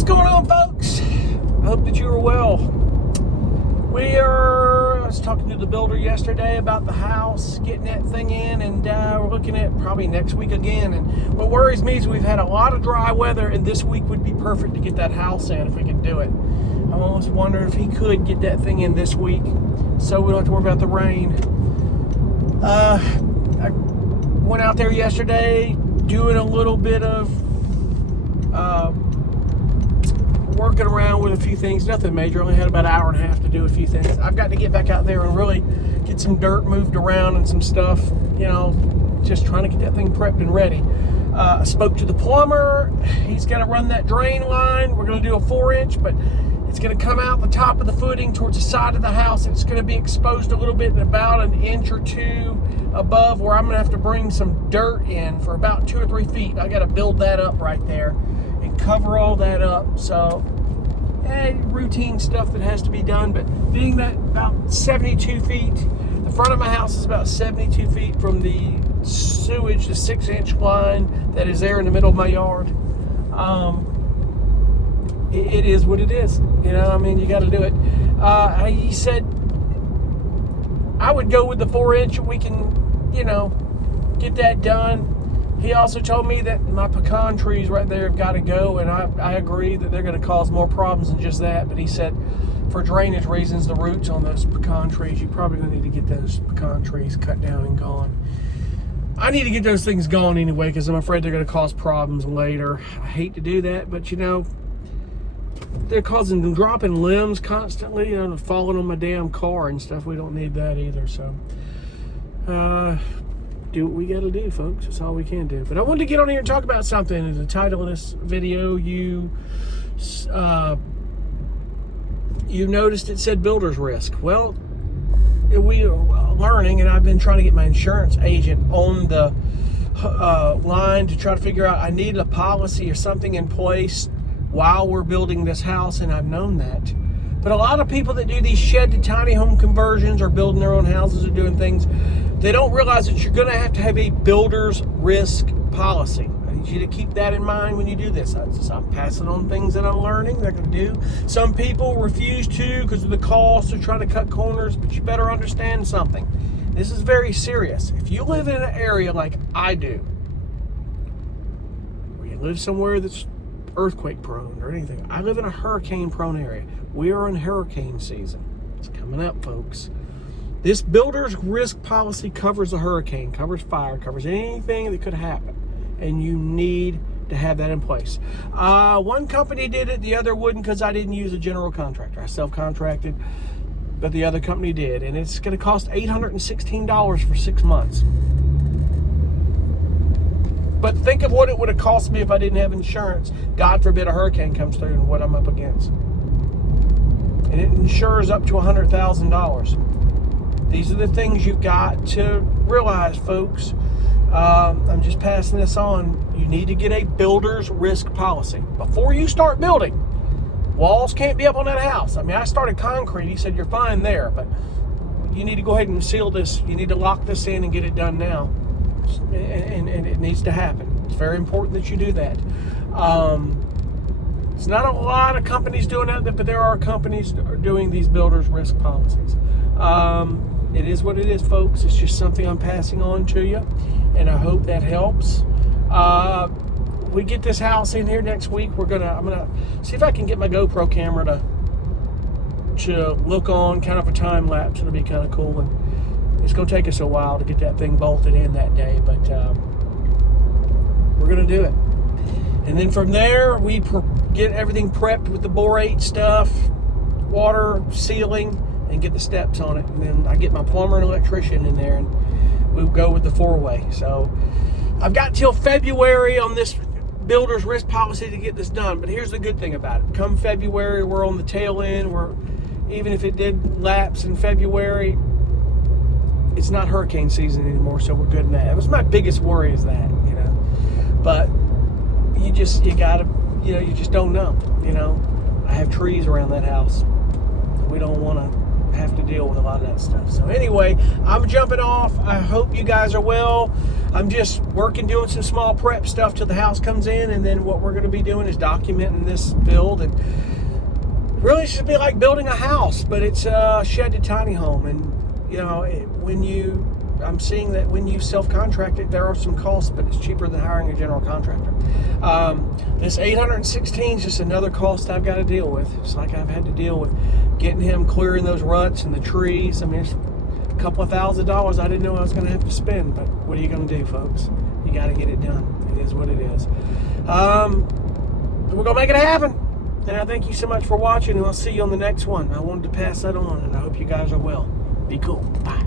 What's going on, folks? I hope that you are well. I was talking to the builder yesterday about the house, getting that thing in, and we're looking at probably next week again. And what worries me is we've had a lot of dry weather, and this week would be perfect to get that house in if we could do it. I'm almost wondering if he could get that thing in this week, so we don't have to worry about the rain. I went out there yesterday doing a little bit of working around with a few things, nothing major. Only had about an hour and a half to do a few things. I've got to get back out there and really get some dirt moved around and some stuff, just trying to get that thing prepped and ready. I spoke to the plumber. He's got to run that drain line. We're going to do a 4-inch, but it's going to come out the top of the footing towards the side of the house. It's going to be exposed a little bit, about an inch or two above, where I'm going to have to bring some dirt in for about 2 or 3 feet. I got to build that up right there and cover all that up. So routine stuff that has to be done, but being that about 72 feet, the front of my house is about 72 feet from the sewage, the 6-inch line that is there in the middle of my yard. It is what it is. You got to do it. He said I would go with the 4-inch. We can, get that done. He also told me that my pecan trees right there have got to go, and I agree that they're going to cause more problems than just that. But he said for drainage reasons, the roots on those pecan trees, you're probably going to need to get those pecan trees cut down and gone. I need to get those things gone anyway, because I'm afraid they're going to cause problems later. I hate to do that, but they're causing them dropping limbs constantly, falling on my damn car and stuff. We don't need that either. So do what we got to do, folks. That's all we can do. But I wanted to get on here and talk about something. The title of this video, you noticed it said builder's risk. Well, we are learning, and I've been trying to get my insurance agent on the line to try to figure out, I need a policy or something in place while we're building this house, and I've known that. But a lot of people that do these shed to tiny home conversions or building their own houses or doing things, they don't realize that you're going to have a builder's risk policy. I need you to keep that in mind when you do this. I'm passing on things that I'm learning they're going to do. Some people refuse to because of the cost. They're trying to cut corners, but you better understand something. This is very serious. If you live in an area like I do, where you live somewhere that's earthquake prone or anything. I live in a hurricane prone area. We are in hurricane season. It's coming up, folks. This builder's risk policy covers a hurricane, covers fire, covers anything that could happen. And you need to have that in place. One company did it, the other wouldn't, because I didn't use a general contractor. I self-contracted, but the other company did. And it's going to cost $816 for 6 months. But think of what it would have cost me if I didn't have insurance. God forbid a hurricane comes through and what I'm up against. And it insures up to $100,000. These are the things you've got to realize, folks. I'm just passing this on. You need to get a builder's risk policy before you start building. Walls can't be up on that house. I started concrete. He said, you're fine there, but you need to go ahead and seal this. You need to lock this in and get it done now. And it needs to happen. It's very important that you do that. It's not a lot of companies doing that, but there are companies that are doing these builder's risk policies. It is what it is, folks. It's just something I'm passing on to you, and I hope that helps. We get this house in here next week. I'm gonna see if I can get my GoPro camera to look on kind of a time lapse. It'll be kind of cool, and it's gonna take us a while to get that thing bolted in that day, but we're gonna do it. And then from there, we get everything prepped with the borate stuff, water, sealing, and get the steps on it. And then I get my plumber and electrician in there, and we'll go with the 4-way. So I've got till February on this builder's risk policy to get this done. But here's the good thing about it. Come February, we're on the tail end. Even if it did lapse in February, it's not hurricane season anymore, so we're good in that. That was my biggest worry, is that, But you just don't know, I have trees around that house. We don't want to have to deal with a lot of that stuff. So anyway, I'm jumping off. I hope you guys are well. I'm just doing some small prep stuff till the house comes in, and then what we're going to be doing is documenting this build. And really, it should be like building a house, but it's a shed to tiny home. And you know, I'm seeing that when you self-contract it, there are some costs, but it's cheaper than hiring a general contractor. This 816 is just another cost I've got to deal with. It's like I've had to deal with getting him clearing those ruts and the trees. I mean, it's a couple of $1,000s I didn't know I was going to have to spend, but what are you going to do, folks? You got to get it done. It is what it is. We're going to make it happen. And I thank you so much for watching, and I'll see you on the next one. I wanted to pass that on, and I hope you guys are well. Be cool. Bye.